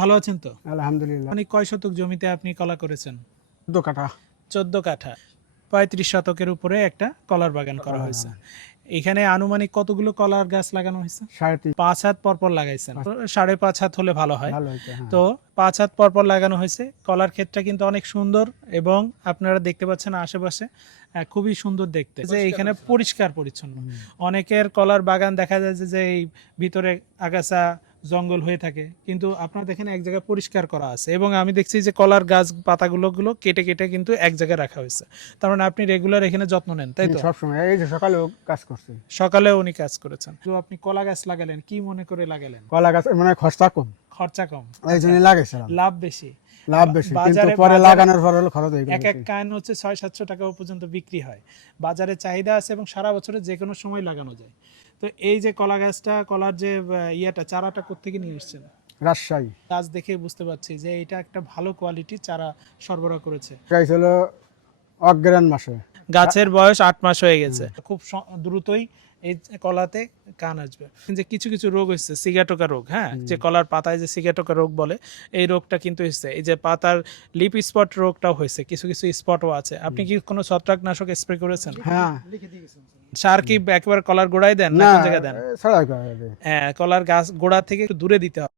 ভালো আছেন তো? আলহামদুলিল্লাহ। মানে কয় শতক জমিতে আপনি কলা করেছেন? দু কাঠা। চোদ্দ কাঠা। পঁয়ত্রিশ শতকের উপরে একটা কলার বাগান করা হয়েছে। এখানে আনুমানিক কতগুলো কলার গাছ লাগানো হয়েছে? পাঁচ হাত পরপর লাগাইছেন। সাড়ে পাঁচ হাত হলে ভালো হয়। হ্যাঁ। তো পাঁচ হাত পরপর লাগানো হয়েছে। কলার ক্ষেতটা কিন্তু অনেক সুন্দর এবং আপনারা দেখতে পাচ্ছেন আশেপাশে খুবই সুন্দর দেখতে। যে এখানে পরিষ্কার পরিচ্ছন্ন। অনেকের কলার বাগান দেখা যায় যে এই ভিতরে আগাছা জঙ্গল হয়ে থাকে। কিন্তু আপনারা দেখেন এক জায়গায় পরিষ্কার করা আছে এবং আমি দেখছি যে কলার গাছ পাতাগুলো গুলো কেটে কেটে কিন্তু এক জায়গায় রাখা হয়েছে। তার মানে আপনি রেগুলার এখানে যত্ন নেন তাই তো? সবসময়। এই যে সকালেও কাজ করছি। সকালে উনি কাজ করেছেন। তো আপনি কলা গাছ লাগালেন কি মনে করে লাগালেন? কলা গাছ মানে খরচা কম। খরচা কম। এই জন্য লাগাইছিলাম। লাভ বেশি। লাভ বেশি কিন্তু পরে লাগানোর পরে হলো খরচ হয়ে এক এক কান হচ্ছে ছয় সাতশো টাকা পর্যন্ত বিক্রি হয়। বাজারে চাহিদা আছে এবং সারা বছরে যে কোনো সময় লাগানো যায়। তো এই যে কলা গাছটা কলার যে ইয়েটা চারাটা কোথেকে নিয়ে এসছেন? রাজশাহী। গাছ দেখে বুঝতে পারছি যে এটা একটা ভালো কোয়ালিটি চারা সরবরাহ করেছে। গাইছিল অগ্রাণ মাসে। গাছের বয়স আট মাস হয়ে গেছে। খুব দ্রুতই এই কলাতে কান আসবে। যে কিছু কিছু রোগ হচ্ছে সিগাটোকা রোগ হ্যাঁ? যে কলার পাতায় যে সিগাটোকা রোগ বলে এই রোগটা কিন্তু হচ্ছে এই যে পাতার লিপ স্পট রোগটাও হয়েছে কিছু কিছু স্পটও আছে। আপনি কি কোনো ছত্রাকনাশক স্প্রে করেছেন? হ্যাঁ। সার কি একেবারে কলার গোড়ায় দেন না জায়গায় দেন। হ্যাঁ কলার গাছ গোড়া থেকে একটু দূরে দিতে হবে।